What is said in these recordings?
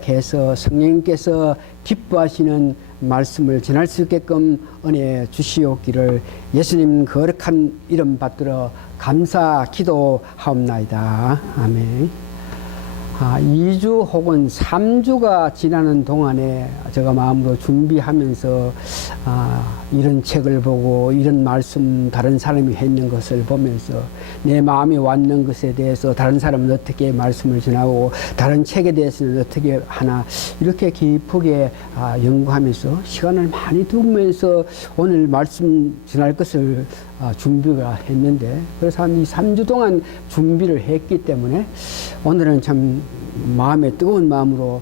해서 성령님께서 기뻐하시는 말씀을 전할 수 있게끔 은혜 주시옵기를 예수님 거룩한 이름 받들어 감사 기도하옵나이다. 아멘. 2주 혹은 3주가 지나는 동안에 제가 마음으로 준비하면서 이런 책을 보고 이런 말씀 다른 사람이 했는 것을 보면서 내 마음에 왔는 것에 대해서 다른 사람은 어떻게 말씀을 전하고 다른 책에 대해서는 어떻게 하나 이렇게 깊게 연구하면서 시간을 많이 두면서 오늘 말씀 전할 것을 준비가 했는데 그래서 한 2, 3주 동안 준비를 했기 때문에 오늘은 참 마음에 뜨거운 마음으로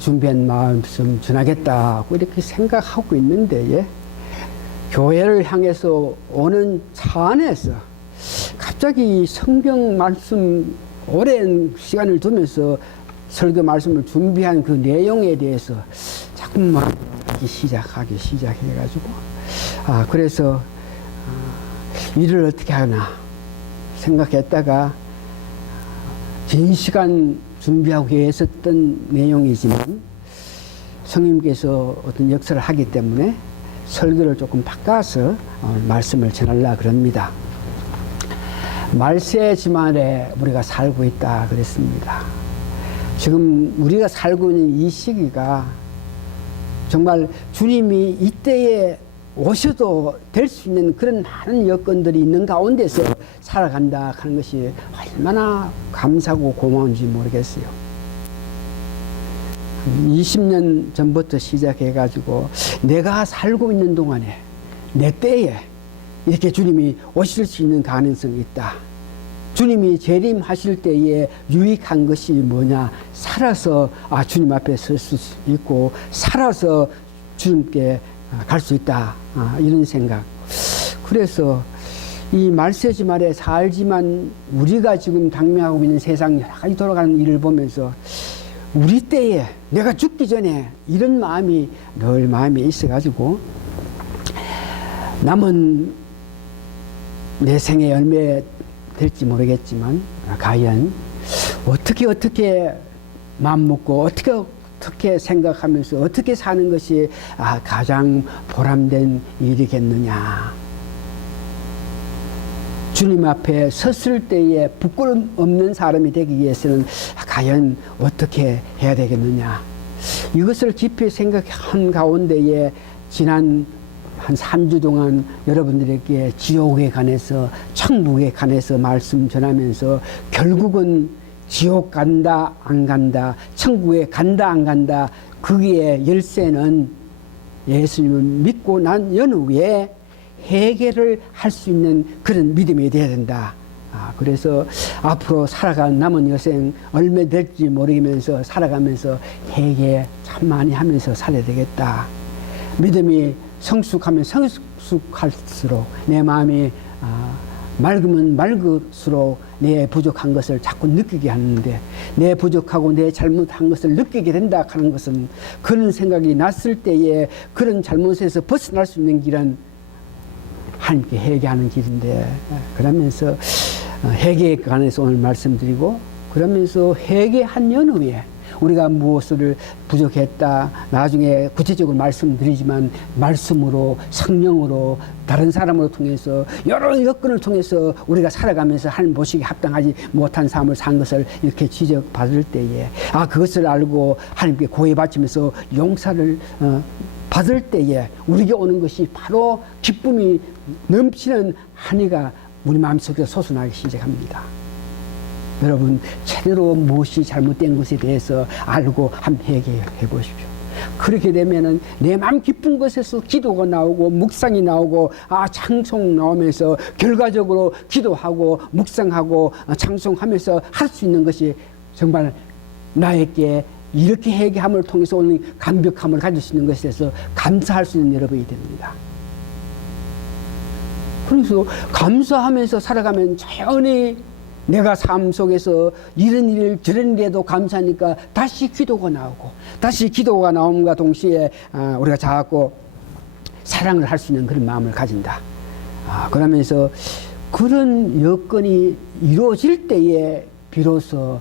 준비한 말씀 전하겠다고 이렇게 생각하고 있는데 예? 교회를 향해서 오는 차 안에서 갑자기 성경 말씀 오랜 시간을 두면서 설교 말씀을 준비한 그 내용에 대해서 자꾸만 시작해가지고 그래서 일을 어떻게 하나 생각했다가 긴 시간 준비하고 있었던 내용이지만 성님께서 어떤 역사를 하기 때문에 설교를 조금 바꿔서 말씀을 전하려고 그럽니다. 말세 지만에 우리가 살고 있다 그랬습니다. 지금 우리가 살고 있는 이 시기가 정말 주님이 이때에 오셔도 될 수 있는 그런 많은 여건들이 있는 가운데서 살아간다 하는 것이 얼마나 감사하고 고마운지 모르겠어요. 20년 전부터 시작해가지고 내가 살고 있는 동안에 내 때에 이렇게 주님이 오실 수 있는 가능성이 있다. 주님이 재림하실 때에 유익한 것이 뭐냐? 살아서 주님 앞에 설 수 있고 살아서 주님께 갈 수 있다. 이런 생각. 그래서 이 말세지 말에 살지만 우리가 지금 당면하고 있는 세상 여러 가지 돌아가는 일을 보면서 우리 때에 내가 죽기 전에 이런 마음이 늘 마음에 있어가지고 남은 내 생에 얼마 될지 모르겠지만 과연 어떻게 마음 먹고 어떻게 생각하면서 어떻게 사는 것이 가장 보람된 일이겠느냐. 주님 앞에 섰을 때에 부끄럼 없는 사람이 되기 위해서는 과연 어떻게 해야 되겠느냐. 이것을 깊이 생각한 가운데에 지난 한 3주 동안 여러분들에게 지옥에 관해서 천국에 관해서 말씀 전하면서 결국은 지옥 간다 안 간다 천국에 간다 안 간다 거기에 열쇠는 예수님을 믿고 난 연후에 해결을 할 수 있는 그런 믿음이 되어야 된다. 그래서 앞으로 살아간 남은 여생 얼마 될지 모르면서 살아가면서 회개 참 많이 하면서 살아야 되겠다. 믿음이 성숙하면 성숙할수록 내 마음이 맑으면 맑을수록 내 부족한 것을 자꾸 느끼게 하는데 내 부족하고 내 잘못한 것을 느끼게 된다 하는 것은 그런 생각이 났을 때에 그런 잘못에서 벗어날 수 있는 길은 하나님께 회개하는 길인데 그러면서 회개에 관해서 오늘 말씀드리고 그러면서 회개한 연후에 우리가 무엇을 부족했다 나중에 구체적으로 말씀드리지만 말씀으로 성령으로 다른 사람으로 통해서 여러 여건을 통해서 우리가 살아가면서 하나님 보시기에 합당하지 못한 삶을 산 것을 이렇게 지적받을 때에 그것을 알고 하나님께 고해 바치면서 용서를 받을 때에 우리에게 오는 것이 바로 기쁨이 넘치는 한이가 우리 마음속에서 솟아나기 시작합니다. 여러분 제대로 무엇이 잘못된 것에 대해서 알고 한번 회개해 보십시오. 그렇게 되면은 내 마음 깊은 것에서 기도가 나오고 묵상이 나오고 찬송 나오면서 결과적으로 기도하고 묵상하고 찬송하면서 할 수 있는 것이 정말 나에게 이렇게 회개함을 통해서 오는 감격함을 가질 수 있는 것에 대해서 감사할 수 있는 여러분이 됩니다. 그래서 감사하면서 살아가면 자연히 내가 삶 속에서 이런 일 저런 일에도 감사하니까 다시 기도가 나오고 다시 기도가 나옴과 동시에 우리가 자꾸 사랑을 할 수 있는 그런 마음을 가진다. 그러면서 그런 여건이 이루어질 때에 비로소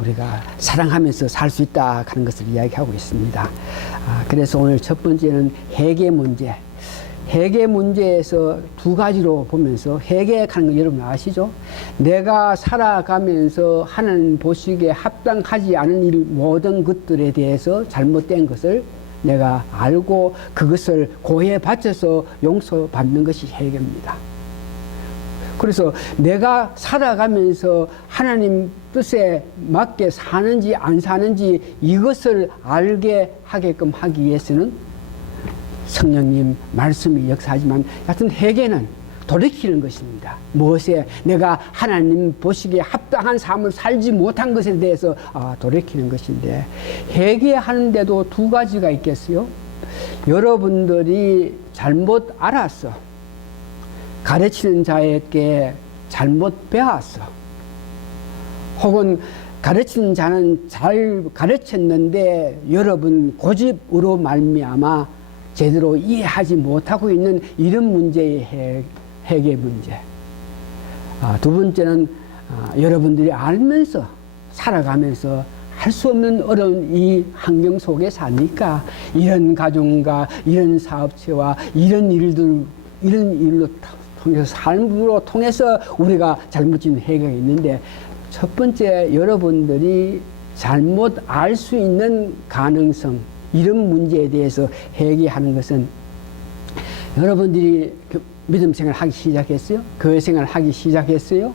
우리가 사랑하면서 살 수 있다 하는 것을 이야기하고 있습니다. 그래서 오늘 첫 번째는 회개 문제. 회개 문제에서 두 가지로 보면서 회개하는 거 여러분 아시죠? 내가 살아가면서 하나님 보시기에 합당하지 않은 일 모든 것들에 대해서 잘못된 것을 내가 알고 그것을 고해 바쳐서 용서받는 것이 회개입니다. 그래서 내가 살아가면서 하나님 뜻에 맞게 사는지 안 사는지 이것을 알게 하게끔 하기 위해서는 성령님 말씀이 역사하지만 하여튼 회개는 돌이키는 것입니다. 무엇에 내가 하나님 보시기에 합당한 삶을 살지 못한 것에 대해서 돌이키는 것인데, 회개하는데도 두 가지가 있겠어요. 여러분들이 잘못 알았어. 가르치는 자에게 잘못 배웠어. 혹은 가르치는 자는 잘 가르쳤는데 여러분 고집으로 말미암아 제대로 이해하지 못하고 있는 이런 문제의 회개 문제. 두 번째는 여러분들이 알면서 살아가면서 할 수 없는 어려운 이 환경 속에 사니까 이런 가정과 이런 사업체와 이런 일로 통해서 삶으로 통해서 우리가 잘못 짓는 회개가 있는데, 첫 번째 여러분들이 잘못 알 수 있는 가능성, 이런 문제에 대해서 회개하는 것은 여러분들이 믿음 생활을 하기 시작했어요? 교회 생활을 하기 시작했어요?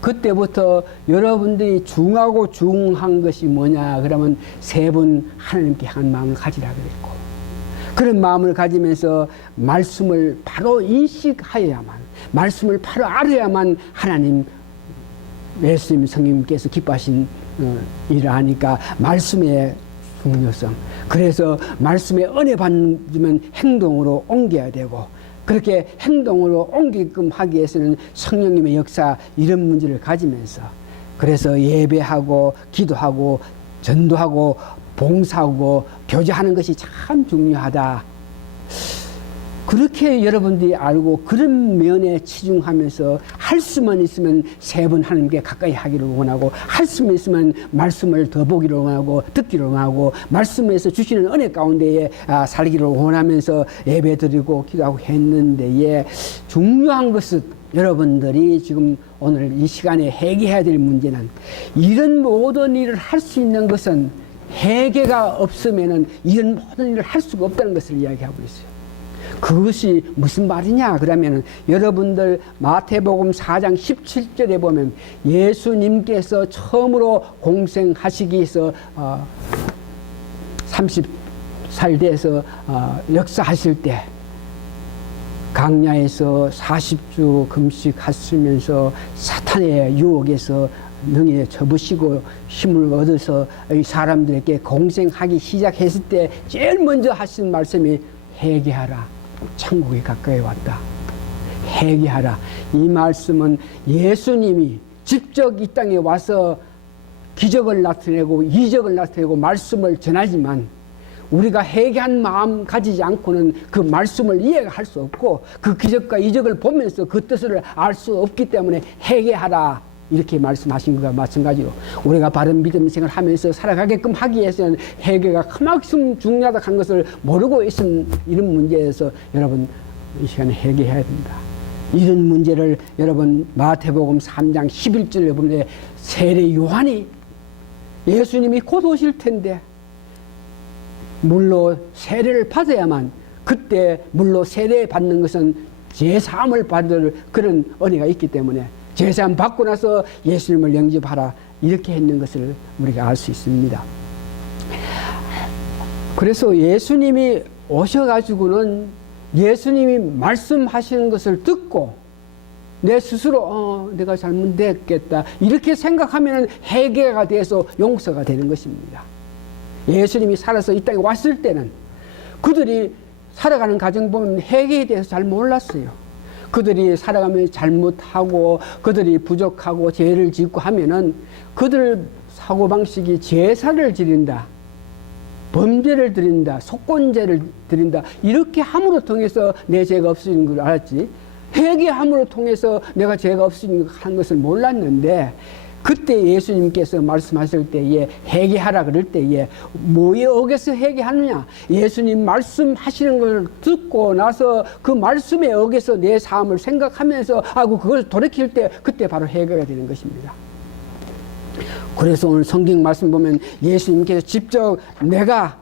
그때부터 여러분들이 중하고 중한 것이 뭐냐 그러면 세 번 하나님께 향한 마음을 가지라 그랬고, 그런 마음을 가지면서 말씀을 바로 인식하여야만, 말씀을 바로 알아야만 하나님 예수님 성령님께서 기뻐하신 일을 하니까 말씀의 중요성, 그래서 말씀의 은혜 받으면 행동으로 옮겨야 되고, 그렇게 행동으로 옮기게끔 하기 위해서는 성령님의 역사, 이런 문제를 가지면서, 그래서 예배하고 기도하고 전도하고 봉사하고 교제하는 것이 참 중요하다. 그렇게 여러분들이 알고 그런 면에 치중하면서 할 수만 있으면 세 번 하나님께 가까이 하기를 원하고, 할 수만 있으면 말씀을 더 보기를 원하고 듣기를 원하고 말씀에서 주시는 은혜 가운데에 살기를 원하면서 예배드리고 기도하고 했는데에, 중요한 것은 여러분들이 지금 오늘 이 시간에 회개해야 될 문제는, 이런 모든 일을 할 수 있는 것은 회개가 없으면은 이런 모든 일을 할 수가 없다는 것을 이야기하고 있어요. 그것이 무슨 말이냐 그러면, 여러분들 마태복음 4장 17절에 보면 예수님께서 처음으로 공생하시기 위해서 30살 돼서 역사하실 때 강야에서 40주 금식하시면서 사탄의 유혹에서 능히 접으시고 힘을 얻어서 이 사람들에게 공생하기 시작했을 때 제일 먼저 하신 말씀이 회개하라, 천국이 가까이 왔다. 회개하라. 이 말씀은 예수님이 직접 이 땅에 와서 기적을 나타내고 이적을 나타내고 말씀을 전하지만, 우리가 회개한 마음 가지지 않고는 그 말씀을 이해할 수 없고 그 기적과 이적을 보면서 그 뜻을 알 수 없기 때문에 회개하라, 이렇게 말씀하신 것과 마찬가지로 우리가 바른 믿음 생활을 하면서 살아가게끔 하기 위해서는 회개가 그만큼 중요하다 한 것을 모르고 있는 이런 문제에서 여러분 이 시간에 회개해야 됩니다. 이런 문제를 여러분 마태복음 3장 11절에 보면 세례 요한이 예수님이 곧 오실 텐데 물로 세례를 받아야만, 그때 물로 세례 받는 것은 제사함을 받을 그런 은혜가 있기 때문에 제사함 받고 나서 예수님을 영접하라, 이렇게 했는 것을 우리가 알 수 있습니다. 그래서 예수님이 오셔가지고는 예수님이 말씀하시는 것을 듣고 내 스스로 내가 잘못됐겠다 이렇게 생각하면 회개가 돼서 용서가 되는 것입니다. 예수님이 살아서 이 땅에 왔을 때는 그들이 살아가는 과정 보면 회개에 대해서 잘 몰랐어요. 그들이 살아가면서 잘못하고 그들이 부족하고 죄를 짓고 하면은 그들 사고방식이 제사를 지린다, 범죄를 드린다, 속건제를 드린다, 이렇게 함으로 통해서 내 죄가 없어지는 걸 알았지, 회개함으로 통해서 내가 죄가 없어지는 한 것을 몰랐는데, 그때 예수님께서 말씀하실 때에 회개하라 그럴 때에 뭐에 어겨서 회개하느냐? 예수님 말씀하시는 걸 듣고 나서 그 말씀에 어겨서 내 삶을 생각하면서 하고 그걸 돌이킬 때 그때 바로 회개가 되는 것입니다. 그래서 오늘 성경 말씀 보면 예수님께서 직접 내가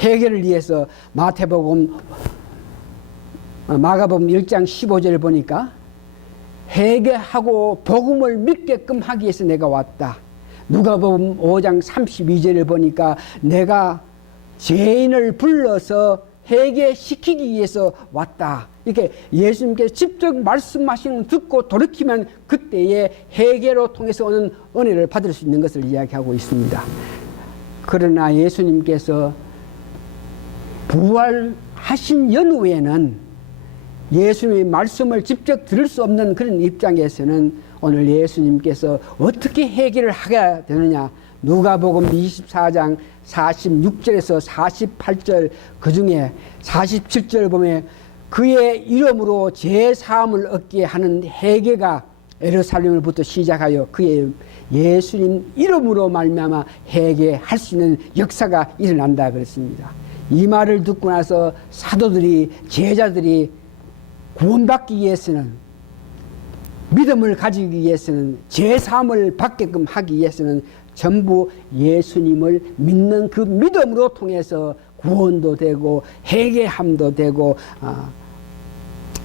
회개를 위해서 마가복음 1장 15절을 보니까 회개하고 복음을 믿게끔 하기 위해서 내가 왔다. 누가복음 5장 32절을 보니까 내가 죄인을 불러서 회개시키기 위해서 왔다. 이렇게 예수님께서 직접 말씀하시는 걸 듣고 돌이키면 그때의 회개로 통해서 오는 은혜를 받을 수 있는 것을 이야기하고 있습니다. 그러나 예수님께서 부활하신 연후에는 예수님의 말씀을 직접 들을 수 없는 그런 입장에서는 오늘 예수님께서 어떻게 회개를 하게 되느냐. 누가복음 24장 46절에서 48절 그 중에 47절 보면 그의 이름으로 제사함을 얻게 하는 회개가 예루살렘으로부터 시작하여 그의 예수님 이름으로 말미암아 회개할 수 있는 역사가 일어난다 그랬습니다. 이 말을 듣고 나서 사도들이 제자들이 구원받기 위해서는 믿음을 가지기 위해서는 제사함을 받게끔 하기 위해서는 전부 예수님을 믿는 그 믿음으로 통해서 구원도 되고 회개함도 되고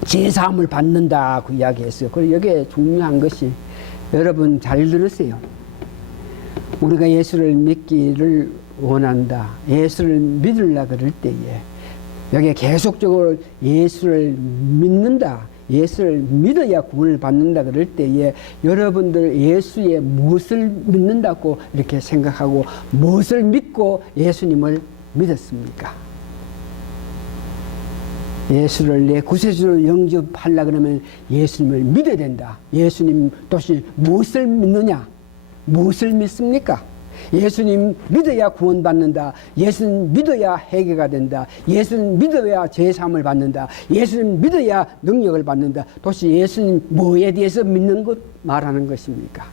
제사함을 받는다 그 이야기했어요. 그리고 여기에 중요한 것이 여러분 잘 들으세요. 우리가 예수를 믿기를 원한다. 예수를 믿으려 그럴 때에 여기에 계속적으로 예수를 믿는다. 예수를 믿어야 구원을 받는다 그럴 때에 여러분들 예수의 무엇을 믿는다고 이렇게 생각하고 무엇을 믿고 예수님을 믿었습니까? 예수를 내 구세주로 영접하려 그러면 예수님을 믿어야 된다. 예수님 또시 무엇을 믿느냐? 무엇을 믿습니까? 예수님 믿어야 구원받는다. 예수님 믿어야 회개가 된다. 예수님 믿어야 제사함을 받는다. 예수님 믿어야 능력을 받는다. 도대체 예수님 뭐에 대해서 믿는 것 말하는 것입니까?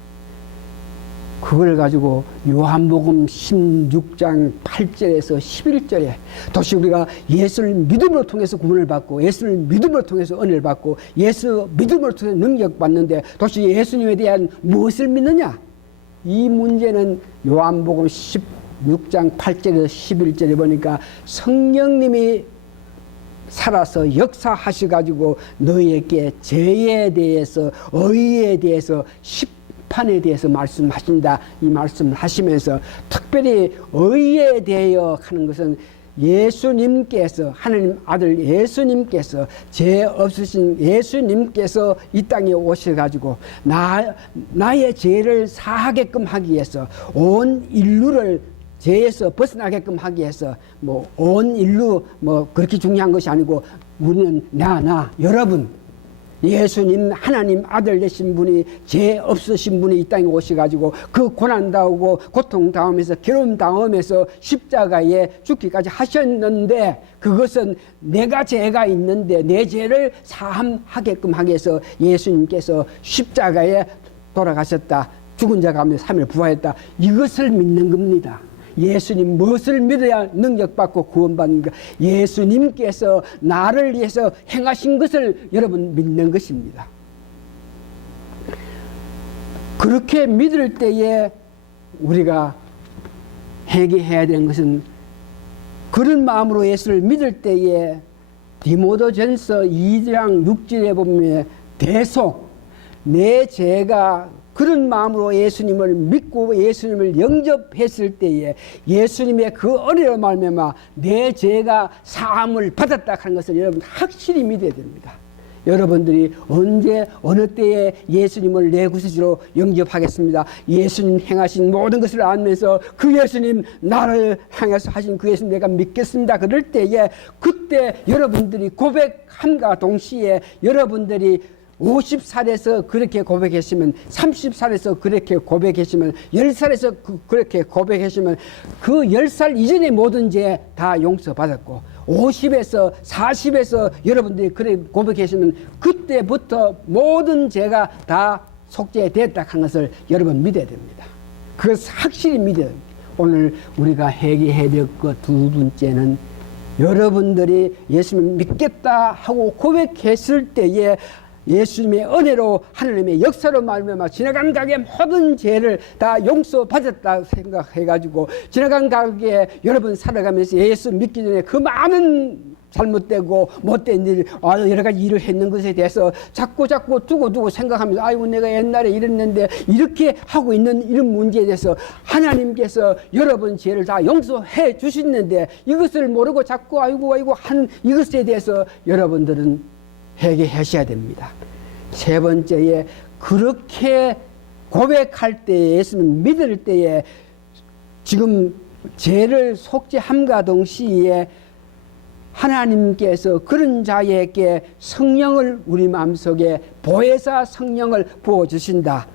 그걸 가지고 요한복음 16장 8절에서 11절에 도대체 우리가 예수를 믿음으로 통해서 구원을 받고 예수를 믿음으로 통해서 은혜를 받고 예수 믿음으로 통해서 능력 받는데 도대체 예수님에 대한 무엇을 믿느냐? 이 문제는 요한복음 16장 8절에서 11절에 보니까 성령님이 살아서 역사하셔가지고 너희에게 죄에 대해서 의에 대해서 심판에 대해서 말씀하신다. 이 말씀을 하시면서 특별히 의에 대하여 하는 것은 예수님께서 하나님 아들 예수님께서 죄 없으신 예수님께서 이 땅에 오셔가지고 나의 죄를 사하게끔 하기 위해서 온 인류를 죄에서 벗어나게끔 하기 위해서 뭐 온 인류 뭐 그렇게 중요한 것이 아니고 우리는 여러분 예수님 하나님 아들 되신 분이 죄 없으신 분이 이 땅에 오셔가지고 그 고난 당하고 고통 당하면서 괴로움 당하면서 십자가에 죽기까지 하셨는데 그것은 내가 죄가 있는데 내 죄를 사함하게끔 하기 위해서 예수님께서 십자가에 돌아가셨다. 죽은 자 가운데 3일 부활했다. 이것을 믿는 겁니다. 예수님 무엇을 믿어야 능력받고 구원받는가? 예수님께서 나를 위해서 행하신 것을 여러분 믿는 것입니다. 그렇게 믿을 때에 우리가 회개해야 되는 것은 그런 마음으로 예수를 믿을 때에 디모데전서 2장 6절에 보면 대속 내 죄가 그런 마음으로 예수님을 믿고 예수님을 영접했을 때에 예수님의 그 은혜로 말미암아 내 죄가 사함을 받았다 하는 것을 여러분 확실히 믿어야 됩니다. 여러분들이 언제 어느 때에 예수님을 내 구세주로 영접하겠습니다. 예수님 행하신 모든 것을 알면서 그 예수님 나를 향해서 하신 그 예수님 내가 믿겠습니다. 그럴 때에 그때 여러분들이 고백함과 동시에 여러분들이 50살에서 그렇게 고백했으면 30살에서 그렇게 고백했으면 10살에서 그렇게 고백했으면 그 10살 이전의 모든 죄 다 용서받았고 50에서 40에서 여러분들이 그렇게 고백했으면 그때부터 모든 죄가 다 속죄됐다 하는 것을 여러분 믿어야 됩니다. 그것을 확실히 믿어야 됩니다. 오늘 우리가 회개해야 될 것 두 번째는 여러분들이 예수님을 믿겠다 하고 고백했을 때에 예수님의 은혜로 하나님의 역사로 말미암아 지나간 가게 모든 죄를 다 용서받았다 생각해가지고 지나간 가게 여러분 살아가면서 예수 믿기 전에 그 많은 잘못되고 못된 일, 여러 가지 일을 했는 것에 대해서 자꾸 두고 생각하면서 아이고 내가 옛날에 이랬는데 이렇게 하고 있는 이런 문제에 대해서 하나님께서 여러분 죄를 다 용서해 주시는데 이것을 모르고 자꾸 아이고 한 이것에 대해서 여러분들은 회개하셔야 됩니다. 세 번째에 그렇게 고백할 때에 예수님 믿을 때에 지금 죄를 속죄함과 동시에 하나님께서 그런 자에게 성령을 우리 마음속에 보혜사 성령을 부어주신다.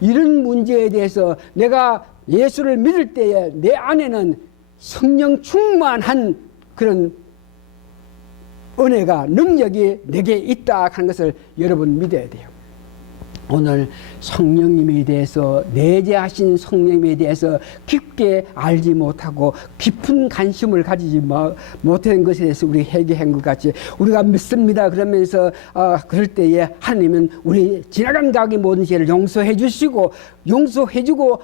이런 문제에 대해서 내가 예수를 믿을 때에 내 안에는 성령 충만한 그런 은혜가 능력이 내게 있다 하는 것을 여러분 믿어야 돼요. 오늘 성령님에 대해서 내재하신 성령님에 대해서 깊게 알지 못하고 깊은 관심을 가지지 못한 것에 대해서 우리 회개한 것 같이 우리가 믿습니다 그러면서 그럴 때에 하나님은 우리 지나간 가게 모든 죄를 용서해 주시고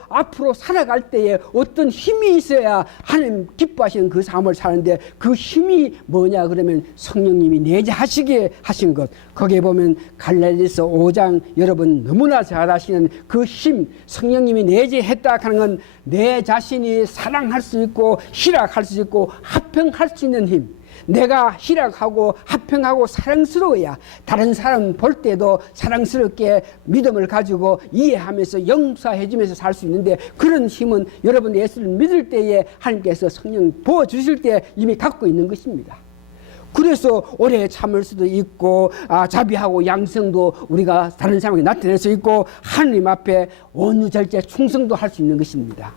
앞으로 살아갈 때에 어떤 힘이 있어야 하나님 기뻐하시는 그 삶을 사는데 그 힘이 뭐냐 그러면 성령님이 내재하시게 하신 것. 거기에 보면 갈라디아서 5장 여러분 너무나 잘 아시는 그 힘, 성령님이 내재했다 하는 건 내 자신이 사랑할 수 있고 희락할 수 있고 합평할 수 있는 힘. 내가 희락하고 합평하고 사랑스러워야 다른 사람 볼 때도 사랑스럽게 믿음을 가지고 이해하면서 용서해 주면서 살 수 있는데 그런 힘은 여러분 예수를 믿을 때에 하나님께서 성령 부어주실 때 이미 갖고 있는 것입니다. 그래서 오래 참을 수도 있고 자비하고 양성도 우리가 다른 사람에게 나타낼 수 있고 하나님 앞에 온유절제 충성도 할 수 있는 것입니다.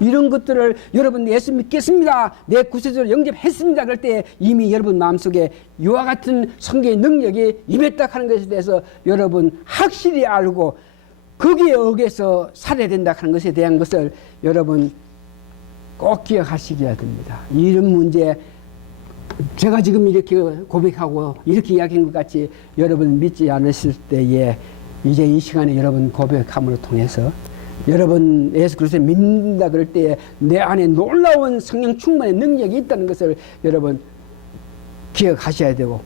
이런 것들을 여러분 예수 믿겠습니다. 내 구세주를 영접했습니다. 그럴 때 이미 여러분 마음속에 이와 같은 성경의 능력이 임했다 하는 것에 대해서 여러분 확실히 알고 거기에 의해서 살아야 된다 하는 것에 대한 것을 여러분 꼭 기억하시셔야 됩니다. 이런 문제 제가 지금 이렇게 고백하고 이렇게 이야기한 것 같이 여러분 믿지 않으실 때에 이제 이 시간에 여러분 고백함으로 통해서 여러분 예수 그리스도를 믿는다 그럴 때에 내 안에 놀라운 성령 충만의 능력이 있다는 것을 여러분 기억하셔야 되고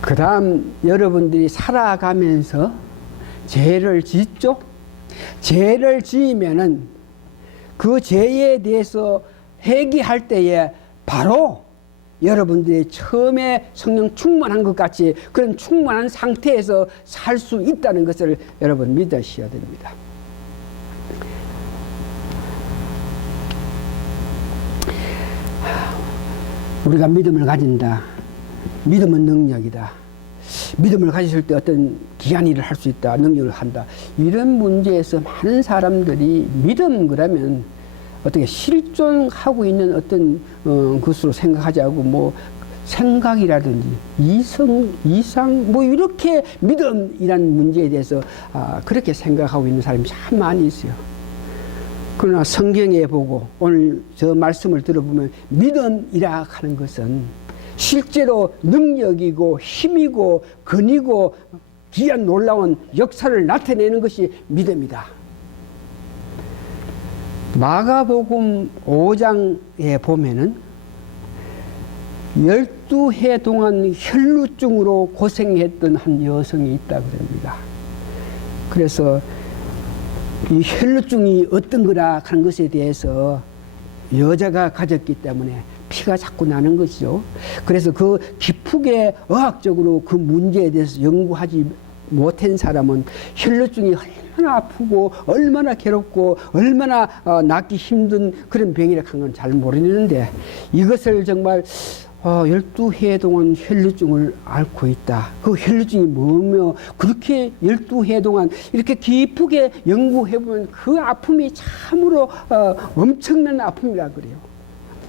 그 다음 여러분들이 살아가면서 죄를 짓죠. 죄를 지으면은 그 죄에 대해서 회개할 때에 바로 여러분들이 처음에 성령 충만한 것 같이 그런 충만한 상태에서 살 수 있다는 것을 여러분 믿으셔야 됩니다. 우리가 믿음을 가진다. 믿음은 능력이다. 믿음을 가졌을 때 어떤 귀한 일을 할 수 있다. 능력을 한다. 이런 문제에서 많은 사람들이 믿음 그러면 어떻게 실존하고 있는 어떤 것으로 생각하지 않고 뭐 생각이라든지 이상 뭐 이렇게 믿음이라는 문제에 대해서 그렇게 생각하고 있는 사람이 참 많이 있어요. 그러나 성경에 보고 오늘 저 말씀을 들어보면 믿음이라 하는 것은 실제로 능력이고 힘이고 근이고 귀한 놀라운 역사를 나타내는 것이 믿음이다. 마가복음 5장에 보면은 12해 동안 혈루증으로 고생했던 한 여성이 있다고 합니다. 그래서 이 혈루증이 어떤 거라 하는 것에 대해서 여자가 가졌기 때문에 피가 자꾸 나는 것이죠. 그래서 그 깊게 의학적으로 그 문제에 대해서 연구하지 못한 사람은 혈루증이 얼마나 아프고 얼마나 괴롭고 얼마나 낫기 힘든 그런 병이라 하는 건 잘 모르는데 이것을 정말 12해 동안 혈루증을 앓고 있다. 그 혈루증이 뭐며 그렇게 12해 동안 이렇게 깊게 연구해보면 그 아픔이 참으로 엄청난 아픔이라 그래요.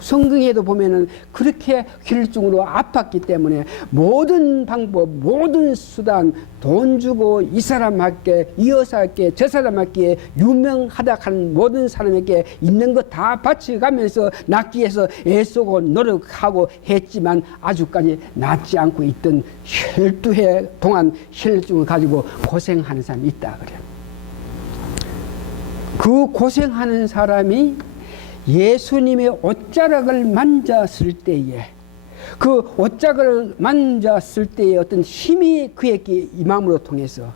성경에도 보면은 그렇게 혈루증으로 아팠기 때문에 모든 방법, 모든 수단, 돈 주고 이 사람에게, 이 여사에게, 저 사람에게, 유명하다 한 모든 사람에게 있는 것 다 바쳐가면서 낫기 위해서 애쓰고 노력하고 했지만 아주까지 낫지 않고 있던 12해 동안 혈루증을 가지고 고생하는 사람이 있다 그래요. 그 고생하는 사람이 예수님의 옷자락을 만졌을 때에, 그 옷자락을 만졌을 때에 어떤 힘이 그에게 임함으로 통해서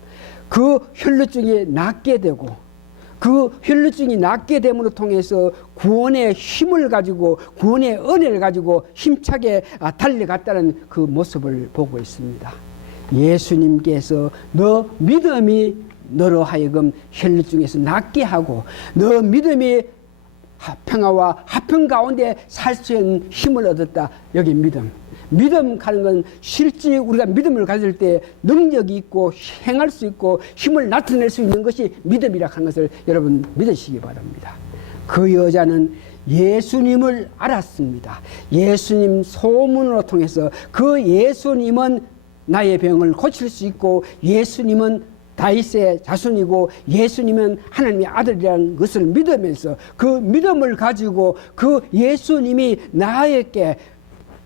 그 혈루증이 낫게 되고, 그 혈루증이 낫게 됨으로 통해서 구원의 힘을 가지고, 구원의 은혜를 가지고 힘차게 달려갔다는 그 모습을 보고 있습니다. 예수님께서 너 믿음이 너로 하여금 혈루증에서 낫게 하고, 너 믿음이 평화와 화평 가운데 살 수 있는 힘을 얻었다. 여기 믿음. 믿음 가는 건 실제 우리가 믿음을 가질 때 능력이 있고 행할 수 있고 힘을 나타낼 수 있는 것이 믿음이라 하는 것을 여러분 믿으시기 바랍니다. 그 여자는 예수님을 알았습니다. 예수님 소문으로 통해서 그 예수님은 나의 병을 고칠 수 있고, 예수님은 다윗의 자손이고, 예수님은 하나님의 아들이라는 것을 믿으면서 그 믿음을 가지고 그 예수님이 나에게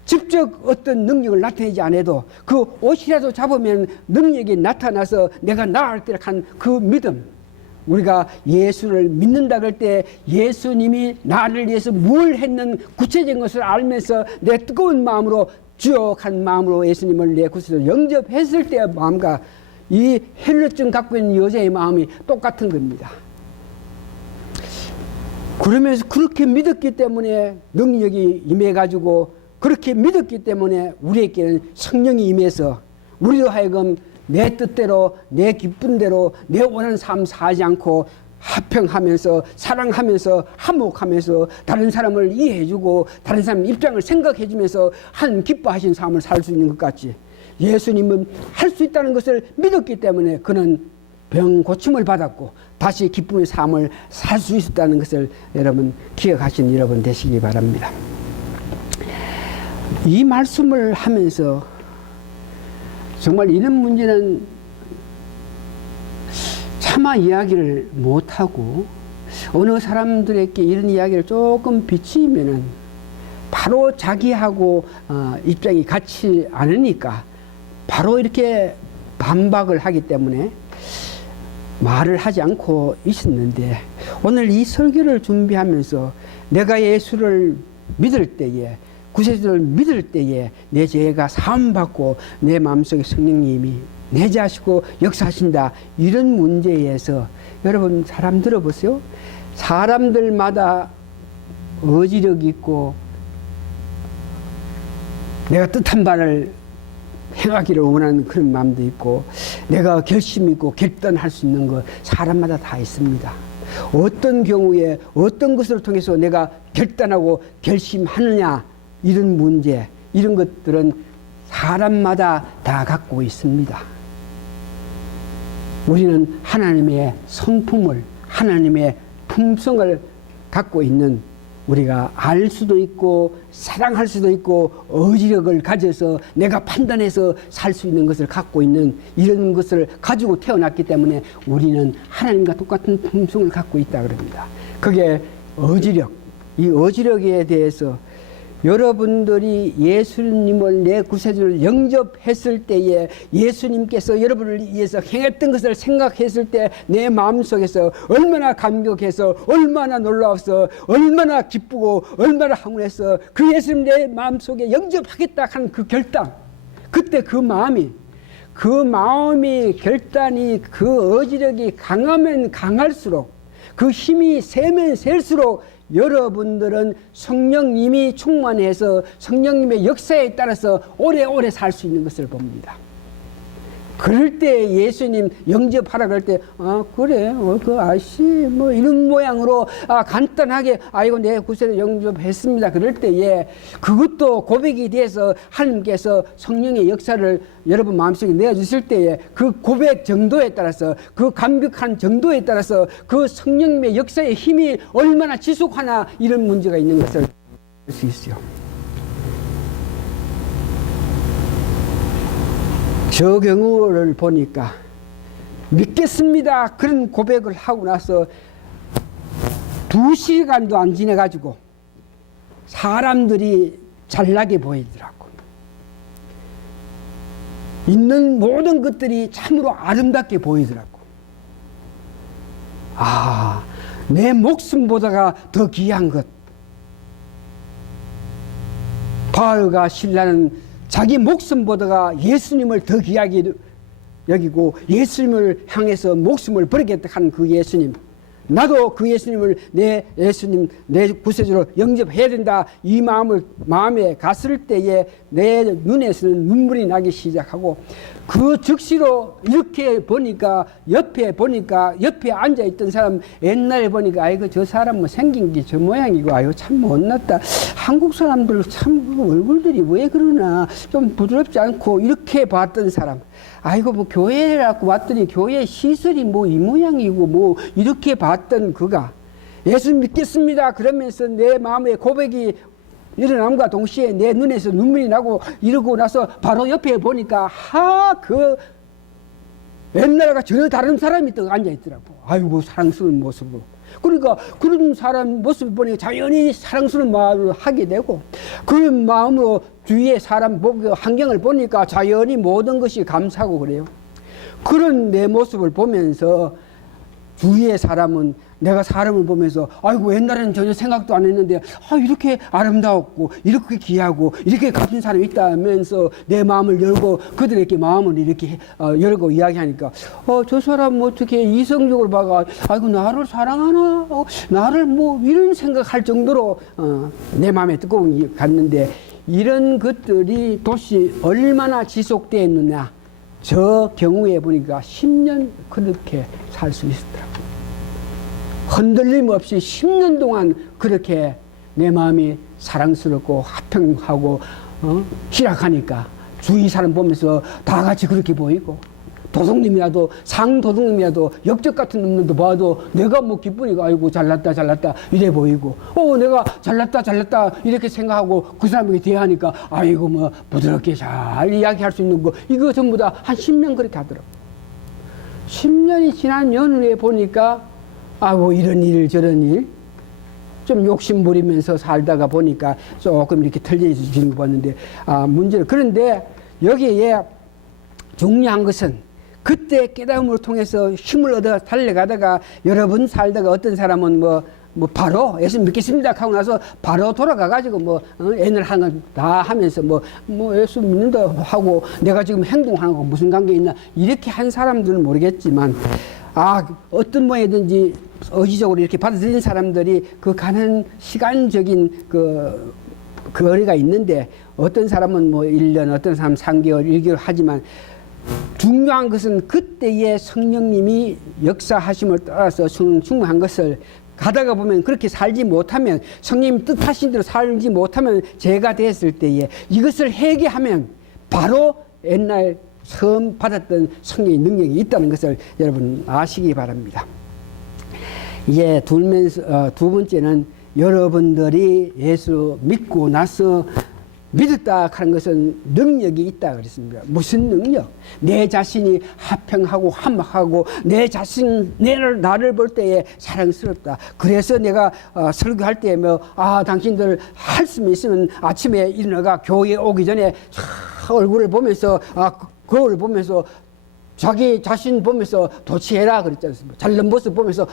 직접 어떤 능력을 나타내지 않아도 그 옷이라도 잡으면 능력이 나타나서 내가 나을 때를 한 그 믿음, 우리가 예수를 믿는다 그럴 때 예수님이 나를 위해서 뭘 했는 구체적인 것을 알면서 내 뜨거운 마음으로 주역한 마음으로 예수님을 내 구세주로 영접했을 때의 마음과 이 혈루증 갖고 있는 여자의 마음이 똑같은 겁니다. 그러면서 그렇게 믿었기 때문에 능력이 임해가지고, 그렇게 믿었기 때문에 우리에게는 성령이 임해서 우리도 하여금 내 뜻대로, 내 기쁜 대로, 내 원하는 삶 살지 않고 화평하면서, 사랑하면서, 화목하면서, 다른 사람을 이해해주고 다른 사람 입장을 생각해주면서 하나님 기뻐하신 삶을 살 수 있는 것 같지. 예수님은 할 수 있다는 것을 믿었기 때문에 그는 병 고침을 받았고 다시 기쁨의 삶을 살 수 있었다는 것을 여러분 기억하신 여러분 되시기 바랍니다. 이 말씀을 하면서 정말 이런 문제는 차마 이야기를 못하고, 어느 사람들에게 이런 이야기를 조금 비치면은 바로 자기하고 입장이 같지 않으니까 바로 이렇게 반박을 하기 때문에 말을 하지 않고 있었는데, 오늘 이 설교를 준비하면서 내가 예수를 믿을 때에, 구세주를 믿을 때에 내 죄가 사함받고 내 마음속에 성령님이 내재하시고 역사하신다, 이런 문제에서 여러분 사람 들어보세요. 사람들마다 의지력 있고 내가 뜻한 바를 행하기를 원하는 그런 마음도 있고, 내가 결심 있고 결단할 수 있는 것 사람마다 다 있습니다. 어떤 경우에 어떤 것을 통해서 내가 결단하고 결심하느냐, 이런 문제, 이런 것들은 사람마다 다 갖고 있습니다. 우리는 하나님의 성품을, 하나님의 품성을 갖고 있는, 우리가 알 수도 있고 사랑할 수도 있고 의지력을 가져서 내가 판단해서 살 수 있는 것을 갖고 있는, 이런 것을 가지고 태어났기 때문에 우리는 하나님과 똑같은 품성을 갖고 있다 그럽니다. 그게 의지력. 이 의지력에 대해서 여러분들이 예수님을 내 구세주를 영접했을 때에 예수님께서 여러분을 위해서 행했던 것을 생각했을 때 내 마음속에서 얼마나 감격해서, 얼마나 놀라워서, 얼마나 기쁘고, 얼마나 황홀해서 그 예수님 내 마음속에 영접하겠다 하는 그 결단, 그때 그 마음이, 결단이, 그 의지력이 강하면 강할수록, 그 힘이 세면 셀수록 여러분들은 성령님이 충만해서 성령님의 역사에 따라서 오래오래 살 수 있는 것을 봅니다. 그럴 때 예수님 영접하라 그럴 때, 그래, 그 아씨 뭐 이런 모양으로 간단하게 아이고 내 구세주 영접했습니다. 그럴 때에 그것도 고백이 돼서 하나님께서 성령의 역사를 여러분 마음속에 내어주실 때에 그 고백 정도에 따라서, 그 감격한 정도에 따라서 그 성령님의 역사의 힘이 얼마나 지속하나, 이런 문제가 있는 것을 수 있어요. 저 경우를 보니까 믿겠습니다 그런 고백을 하고 나서 2시간도 안 지나가지고 사람들이 잘나게 보이더라고. 있는 모든 것들이 참으로 아름답게 보이더라고. 아, 내 목숨보다가 더 귀한 것. 바울과 실라는 자기 목숨보다가 예수님을 더 귀하게 여기고 예수님을 향해서 목숨을 버리겠다 하는 그 예수님. 나도 그 예수님을 내 예수님, 내 구세주로 영접해야 된다. 이 마음에 갔을 때에 내 눈에서는 눈물이 나기 시작하고 그 즉시로 이렇게 보니까 옆에 앉아있던 사람 옛날에 보니까 아이고 저 사람 뭐 생긴 게 저 모양이고 아이고 참 못났다. 한국 사람들 참 얼굴들이 왜 그러나 좀 부드럽지 않고 이렇게 봤던 사람. 아이고 뭐 교회라고 왔더니 교회 시설이 뭐 이 모양이고 뭐 이렇게 봤던 그가 예수 믿겠습니다 그러면서 내 마음의 고백이 일어남과 동시에 내 눈에서 눈물이 나고 이러고 나서 바로 옆에 보니까 그 옛날과 전혀 다른 사람이 또 앉아있더라고. 아이고 사랑스러운 모습으로. 그러니까 그런 사람 모습을 보니까 자연히 사랑스러운 마음을 하게 되고 그런 마음으로 주위의 사람 환경을 보니까 자연히 모든 것이 감사하고 그래요. 그런 내 모습을 보면서 주위의 사람은 내가 사람을 보면서 아이고 옛날에는 전혀 생각도 안 했는데 이렇게 아름다웠고 이렇게 귀하고 이렇게 갚은 사람이 있다면서 내 마음을 열고 그들에게 마음을 이렇게 열고 이야기하니까 저 사람 어떻게 이성적으로 봐가 아이고 나를 사랑하나 나를 뭐 이런 생각할 정도로 내 마음에 뜨거움이 갔는데 이런 것들이 도대체 얼마나 지속되어 있느냐. 저 경우에 보니까 10년 그렇게 살 수 있었더라고요. 흔들림 없이 10년 동안 그렇게 내 마음이 사랑스럽고 화평하고 희락하니까 주위 사람 보면서 다 같이 그렇게 보이고 도둑님이라도 상도둑님이라도 역적 같은 놈도 봐도 내가 뭐 기쁘니까 아이고 잘났다 이래 보이고 내가 잘났다 이렇게 생각하고 그 사람에게 대하니까 아이고 뭐 부드럽게 잘 이야기할 수 있는 거 이거 전부 다 한 10년 그렇게 하더라고. 10년이 지난 연후에 보니까 아이고 이런 일 저런 일 좀 욕심 부리면서 살다가 보니까 조금 이렇게 틀려지는 거 봤는데 문제는 그런데 여기에 중요한 것은 그때 깨달음을 통해서 힘을 얻어 달려가다가 여러 번 살다가 어떤 사람은 뭐 바로 예수 믿겠습니다 하고 나서 바로 돌아가가지고 애늘 하는 다 하면서 뭐 예수 믿는다 하고 내가 지금 행동하는 거 무슨 관계 있나 이렇게 한 사람들은 모르겠지만 어떤 모양이든지 의지적으로 이렇게 받아들인 사람들이 그 가는 시간적인 그 거리가 있는데 어떤 사람은 뭐 1년 어떤 사람은 3개월 1개월 하지만 중요한 것은 그때의 성령님이 역사하심을 따라서 충분한 것을 가다가 보면 그렇게 살지 못하면 성령님 뜻하신 대로 살지 못하면 죄가 됐을 때에 이것을 회개하면 바로 옛날 처음 받았던 성령의 능력이 있다는 것을 여러분 아시기 바랍니다. 이제 두 번째는 여러분들이 예수 믿고 나서 믿었다 하는 것은 능력이 있다 그랬습니다. 무슨 능력? 내 자신이 화평하고 화목하고 내 자신 나를 볼 때에 사랑스럽다. 그래서 내가 설교할 때 당신들 할 수 있으면 아침에 일어나가 교회에 오기 전에 얼굴을 보면서 거울을 보면서 자기 자신 보면서 도취해라 그랬지 않습니까? 잘난 모습 보면서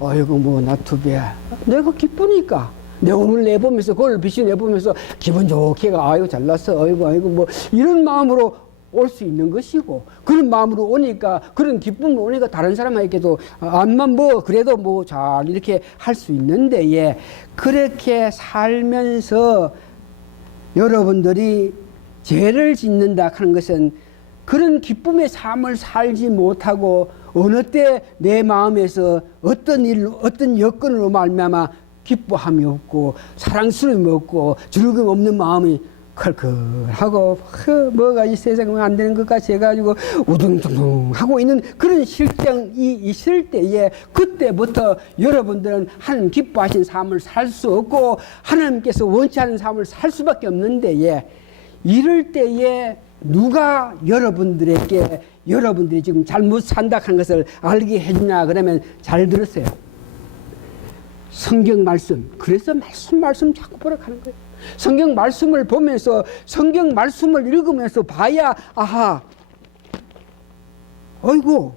아이고 뭐 나투비야 내가 기쁘니까 내 오늘 내보면서 그걸 빛이 내보면서 기분 좋게 아이고 잘났어 아이고 뭐 이런 마음으로 올 수 있는 것이고 그런 마음으로 오니까 그런 기쁨으로 오니까 다른 사람에게도 암만 그래도 잘 이렇게 할 수 있는데 그렇게 살면서 여러분들이 죄를 짓는다 하는 것은 그런 기쁨의 삶을 살지 못하고 어느 때 내 마음에서 어떤 일로 어떤 여건으로 말미암아 기뻐함이 없고 사랑스러움이 없고 즐거움 없는 마음이 컬컬하고 뭐가 이 세상에 안 되는 것 같이 해가지고 우둥둥둥 하고 있는 그런 실정이 있을 때에 그때부터 여러분들은 하나님 기뻐하신 삶을 살 수 없고 하나님께서 원치 않은 삶을 살 수밖에 없는 데에 이럴 때에 누가 여러분들이 지금 잘못 산다 하는 것을 알게 해주냐 그러면 잘 들으세요. 성경 말씀. 그래서 말씀 자꾸 보러 가는 거예요. 성경 말씀을 보면서 성경 말씀을 읽으면서 봐야 아하 아이고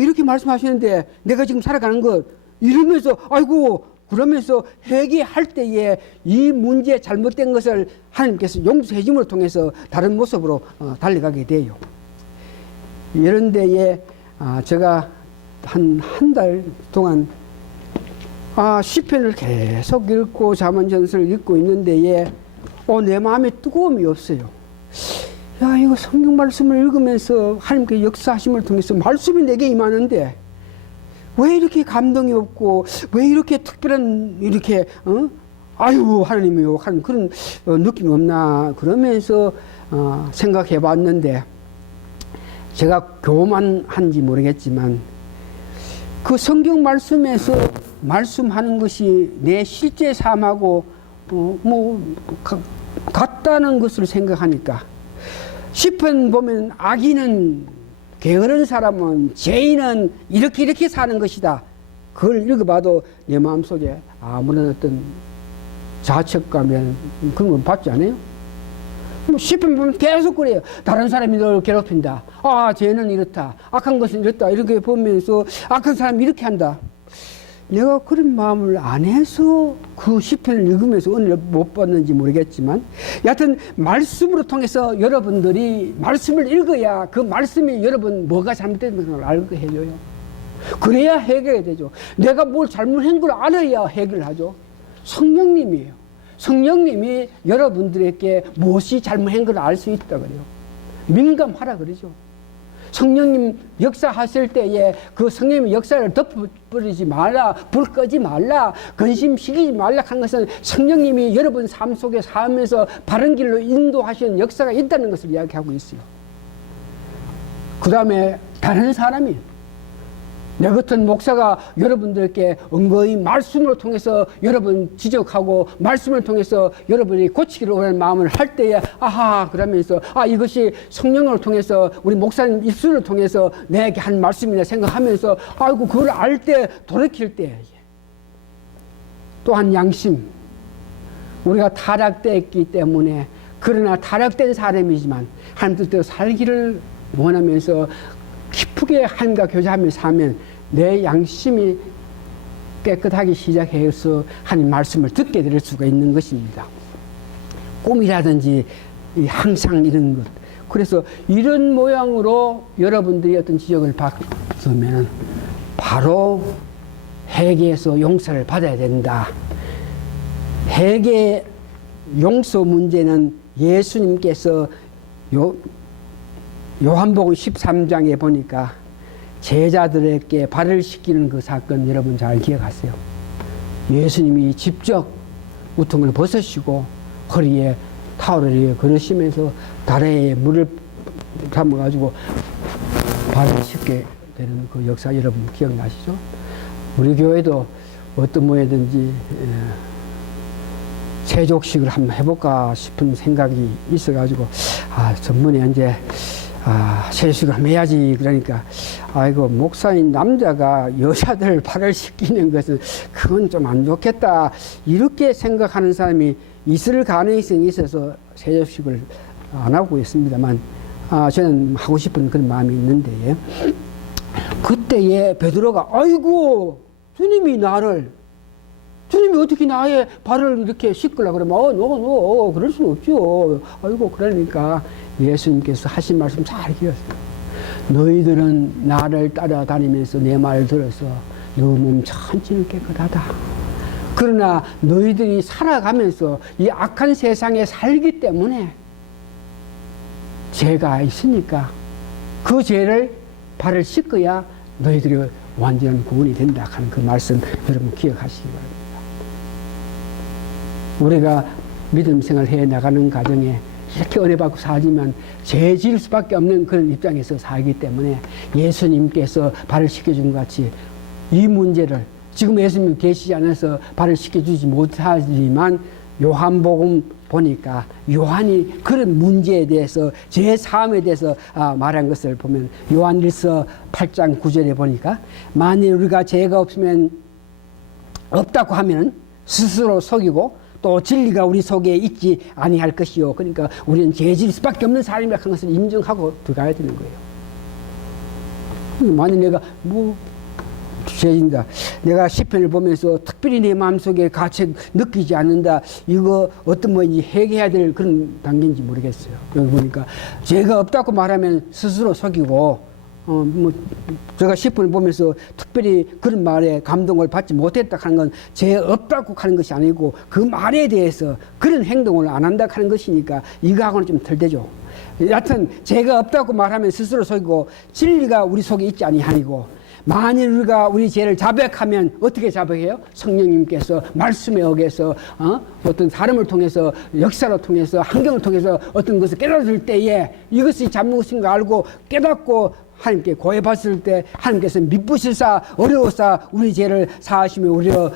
이렇게 말씀하시는데 내가 지금 살아가는 것 이러면서 아이고 그러면서 회개할 때에 이 문제 잘못된 것을 하나님께서 용서해 줌을 통해서 다른 모습으로 달려가게 돼요. 이런 데에 제가 한 달 동안 시편을 계속 읽고 잠언전서를 읽고 있는 데에 내 마음에 뜨거움이 없어요. 야, 이거 성경 말씀을 읽으면서 하나님께 역사하심을 통해서 말씀이 내게 임하는데 왜 이렇게 감동이 없고 왜 이렇게 특별한 이렇게 아유 하나님이요 하는 그런 느낌이 없나 그러면서 생각해 봤는데 제가 교만한지 모르겠지만 그 성경 말씀에서 말씀하는 것이 내 실제 삶하고 같다는 것을 생각하니까 시편 보면 악인은 게으른 사람은 죄인은 이렇게 사는 것이다. 그걸 읽어봐도 내 마음속에 아무런 어떤 자책감이나 그런 건 받지 않아요? 시편 보면 계속 그래요. 다른 사람이 너를 괴롭힌다. 죄는 이렇다. 악한 것은 이렇다. 이렇게 보면서 악한 사람이 이렇게 한다. 내가 그런 마음을 안 해서 그 시편을 읽으면서 은혜를 못 받는지 모르겠지만 여하튼 말씀으로 통해서 여러분들이 말씀을 읽어야 그 말씀이 여러분 뭐가 잘못된 걸 알게 해줘요. 그래야 해결이 되죠. 내가 뭘 잘못한 걸 알아야 해결을 하죠. 성령님이에요. 성령님이 여러분들에게 무엇이 잘못한 걸 알 수 있다 그래요. 민감하라 그러죠. 성령님 역사하실 때에 그 성령님의 역사를 덮어버리지 말라, 불 끄지 말라, 근심시키지 말라 한 것은 성령님이 여러분 삶 속에 살면서 바른 길로 인도하시는 역사가 있다는 것을 이야기하고 있어요. 그 다음에 다른 사람이 내 같은 목사가 여러분들께 은거히 말씀을 통해서 여러분 지적하고 말씀을 통해서 여러분이 고치기를 원하는 마음을 할 때에 그러면서 이것이 성령을 통해서 우리 목사님 입술을 통해서 내게 한 말씀이라 생각하면서 그걸 알 때 돌이킬 때 또한 양심 우리가 타락되었기 때문에 그러나 타락된 사람이지만 하나님 뜻대로 살기를 원하면서 기쁘게 하나님과 교제하며 살면 내 양심이 깨끗하기 시작해서 하나님 말씀을 듣게 될 수가 있는 것입니다. 꿈이라든지 항상 이런 것. 그래서 이런 모양으로 여러분들이 어떤 지적을 받으면 바로 회개에서 용서를 받아야 된다. 회개 용서 문제는 예수님께서 요한복음 13장에 보니까 제자들에게 발을 씻기는 그 사건 여러분 잘 기억하세요. 예수님이 직접 우통을 벗으시고 허리에 타올을 걸으시면서 다리에 물을 담아가지고 발을 씻게 되는 그 역사 여러분 기억나시죠? 우리 교회도 어떤 모양이든지 세족식을 한번 해볼까 싶은 생각이 있어가지고 전문에 이제 세식을 한번 해야지. 그러니까 목사인 남자가 여자들 발을 씻기는 것은 그건 좀 안 좋겠다 이렇게 생각하는 사람이 있을 가능성이 있어서 세식을 안 하고 있습니다만 저는 하고 싶은 그런 마음이 있는데 그때에 베드로가 주님이 어떻게 나의 발을 이렇게 씻으려고 그러면 너 그럴 수는 없죠. 그러니까 예수님께서 하신 말씀 잘 기억하세요. 너희들은 나를 따라다니면서 내 말을 들어서 너 몸 천지는 깨끗하다. 그러나 너희들이 살아가면서 이 악한 세상에 살기 때문에 죄가 있으니까 그 죄를 발을 씻어야 너희들이 완전한 구원이 된다 하는 그 말씀 여러분 기억하시기 바랍니다. 우리가 믿음 생활 해 나가는 과정에 이렇게 은혜 받고 살지만 죄 지을 수밖에 없는 그런 입장에서 살기 때문에 예수님께서 발을 씻겨준 것 같이 이 문제를 지금 예수님 계시지 않아서 발을 씻겨주지 못하지만 요한복음 보니까 요한이 그런 문제에 대해서 죄 사함에 대해서 말한 것을 보면 요한일서 8장 9절에 보니까 만일 우리가 죄가 없다고 하면 스스로 속이고 또 진리가 우리 속에 있지 아니할 것이요. 그러니까 우리는 죄질 수밖에 없는 사람이라는 것을 인정하고 들어가야 되는 거예요. 만약 내가 죄인다. 내가 시편을 보면서 특별히 내 마음속에 가책 느끼지 않는다. 이거 어떤 뭐인지 회개해야 될 그런 단계인지 모르겠어요. 여기 보니까 죄가 없다고 말하면 스스로 속이고 제가 시편을 보면서 특별히 그런 말에 감동을 받지 못했다 하는 건 죄 없다고 하는 것이 아니고 그 말에 대해서 그런 행동을 안 한다 하는 것이니까 이거하고는 좀 틀리죠. 여하튼 죄가 없다고 말하면 스스로 속이고 진리가 우리 속에 있지 아니하니고 만일 우리가 우리 죄를 자백하면 어떻게 자백해요? 성령님께서 말씀에 의해서 어떤 사람을 통해서 역사를 통해서 환경을 통해서 어떤 것을 깨달을 때에 이것이 잘못인 거 알고 깨닫고 하나님께 고해봤을 때 하나님께서 미쁘실사 어려워사 우리 죄를 사하시며 우리로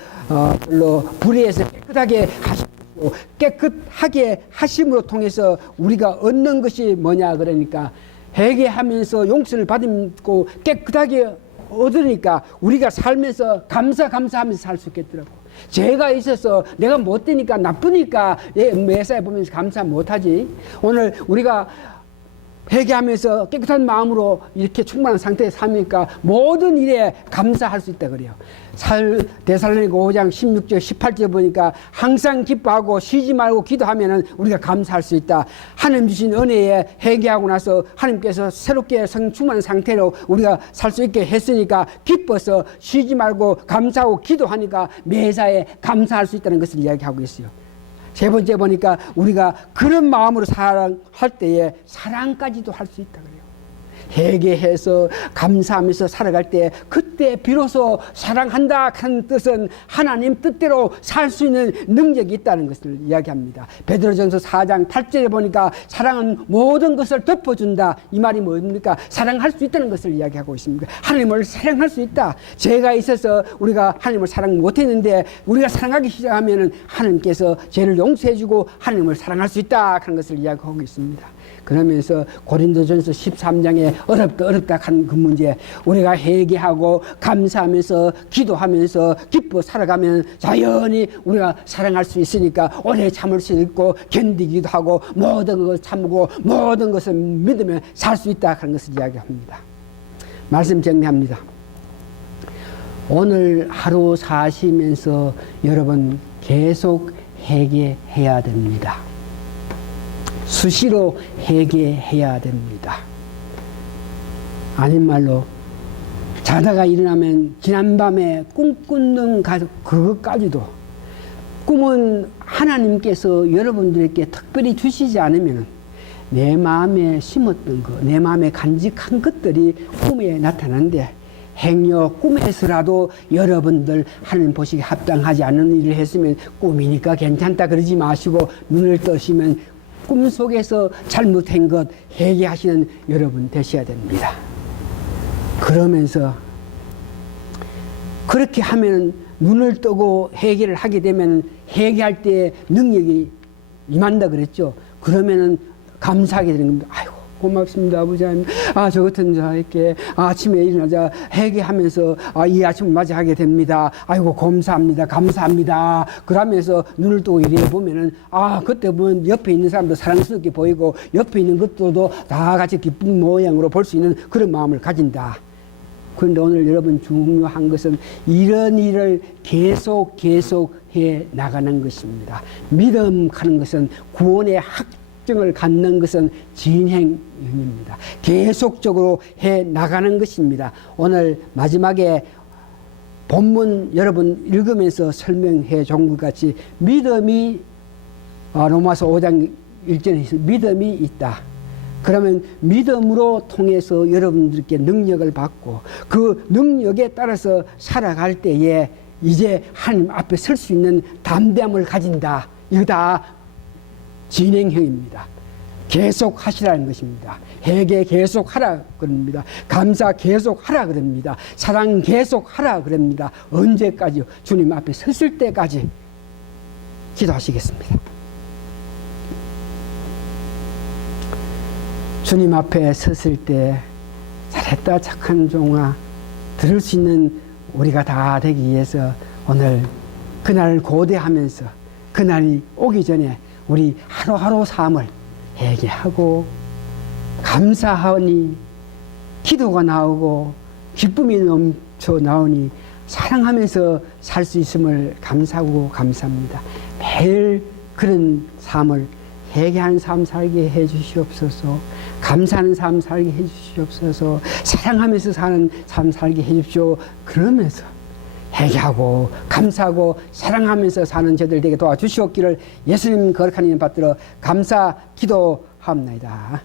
불의해서 깨끗하게 하시고 깨끗하게 하심으로 통해서 우리가 얻는 것이 뭐냐 그러니까 회개하면서 용서를 받고 깨끗하게 얻으니까 우리가 살면서 감사하면서 살 수 있겠더라고. 죄가 있어서 내가 못되니까 나쁘니까 매사에 보면서 감사 못하지. 오늘 우리가 회개하면서 깨끗한 마음으로 이렇게 충만한 상태에 사니까 모든 일에 감사할 수 있다 그래요. 데살로니가 5장 16절 18절 보니까 항상 기뻐하고 쉬지 말고 기도하면은 우리가 감사할 수 있다. 하나님 주신 은혜에 회개하고 나서 하나님께서 새롭게 충만한 상태로 우리가 살 수 있게 했으니까 기뻐서 쉬지 말고 감사하고 기도하니까 매사에 감사할 수 있다는 것을 이야기하고 있어요. 세 번째 보니까 우리가 그런 마음으로 사랑할 때에 사랑까지도 할 수 있다 그래요. 회개해서 감사하면서 살아갈 때 그때 비로소 사랑한다 하는 뜻은 하나님 뜻대로 살 수 있는 능력이 있다는 것을 이야기합니다. 베드로전서 4장 8절에 보니까 사랑은 모든 것을 덮어준다. 이 말이 뭡니까? 사랑할 수 있다는 것을 이야기하고 있습니다. 하나님을 사랑할 수 있다. 죄가 있어서 우리가 하나님을 사랑 못했는데 우리가 사랑하기 시작하면 하나님께서 죄를 용서해주고 하나님을 사랑할 수 있다 하는 것을 이야기하고 있습니다. 그러면서 고린도전서 13장에 어렵다 한 그 문제 우리가 회개하고 감사하면서 기도하면서 기뻐 살아가면 자연히 우리가 사랑할 수 있으니까 오래 참을 수 있고 견디기도 하고 모든 것을 참고 모든 것을 믿으며 살 수 있다 하는 것을 이야기합니다. 말씀 정리합니다. 오늘 하루 사시면서 여러분 계속 회개해야 됩니다. 수시로 회개해야 됩니다. 아닌 말로 자다가 일어나면 지난밤에 꿈 꾼는 그것까지도 꿈은 하나님께서 여러분들에게 특별히 주시지 않으면 내 마음에 심었던 것, 내 마음에 간직한 것들이 꿈에 나타나는데 행여 꿈에서라도 여러분들 하나님 보시기에 합당하지 않은 일을 했으면 꿈이니까 괜찮다 그러지 마시고 눈을 뜨시면 꿈속에서 잘못한 것 회개하시는 여러분 되셔야 됩니다. 그러면서 그렇게 하면 눈을 뜨고 회개를 하게 되면 회개할 때 능력이 임한다 그랬죠. 그러면은 감사하게 되는 겁니다. 아이고 고맙습니다 아버지 하나님. 저 같은 자에게 아침에 일어나자 회개하면서 이 아침을 맞이하게 됩니다. 아이고 감사합니다. 그러면서 눈을 뜨고 이래 보면은 그때 보면 옆에 있는 사람도 사랑스럽게 보이고 옆에 있는 것들도 다 같이 기쁜 모양으로 볼 수 있는 그런 마음을 가진다. 그런데 오늘 여러분 중요한 것은 이런 일을 계속 해 나가는 것입니다. 믿음 하는 것은 구원의 확증을 갖는 것은 진행입니다. 계속적으로 해 나가는 것입니다. 오늘 마지막에 본문 여러분 읽으면서 설명해 준 것 같이 믿음이 로마서 5장 1절에 믿음이 있다. 그러면 믿음으로 통해서 여러분들께 능력을 받고 그 능력에 따라서 살아갈 때에 이제 하나님 앞에 설 수 있는 담대함을 가진다. 이거 다 진행형입니다. 계속 하시라는 것입니다. 회개 계속 하라 그럽니다. 감사 계속 하라 그럽니다. 사랑 계속 하라 그럽니다. 언제까지요? 주님 앞에 섰을 때까지 기도하시겠습니다. 주님 앞에 섰을 때 잘했다 착한 종아 들을 수 있는 우리가 다 되기 위해서 오늘 그날 고대하면서 그날이 오기 전에 우리 하루하루 삶을 회개하고 감사하니 기도가 나오고 기쁨이 넘쳐 나오니 사랑하면서 살 수 있음을 감사하고 감사합니다. 매일 그런 삶을 회개하는 삶 살게 해 주시옵소서. 감사하는 삶 살게 해 주시옵소서. 사랑하면서 사는 삶 살게 해 주십시오. 그러면서 회개하고 감사하고 사랑하면서 사는 저들 되게 도와주시옵기를 예수님 거룩한 이름 받들어 감사 기도합니다.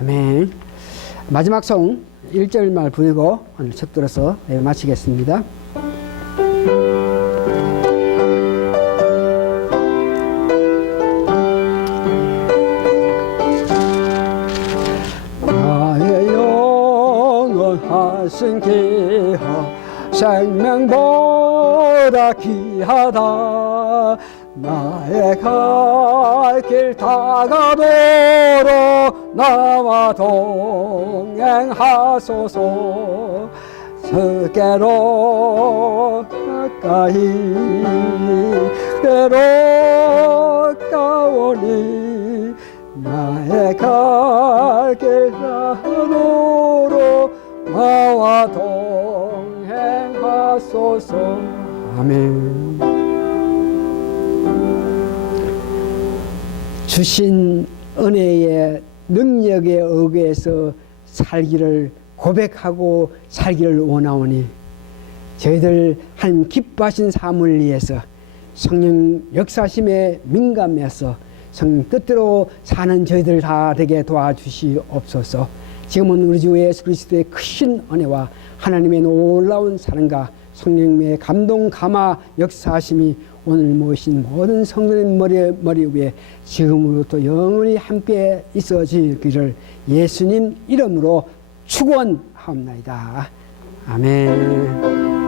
아멘. 마지막 송 1절 말 부르고 오늘 첫 들어서 마치겠습니다. 나의 영원하신 기하 생명보다 귀하다. 나의 갈 길 다가도록 나와 동행하소서. 스게로 가까이 그대로 가오니 나의 갈 길 다가도록 나와 동행하소서. 아멘. 주신 은혜의 능력에 의해서 살기를 고백하고 살기를 원하오니 저희들 하나님 기뻐하신 삶을 위해서 성령 역사심에 민감해서 성령 뜻대로 사는 저희들 다 되게 도와주시옵소서. 지금은 우리 주 예수 그리스도의 크신 은혜와 하나님의 놀라운 사랑과 성령의 감동 감화 역사하심이 오늘 모신 모든 성도님 머리 위에 지금으로부터 영원히 함께 있어지기를 예수님 이름으로 축원하옵나이다. 아멘.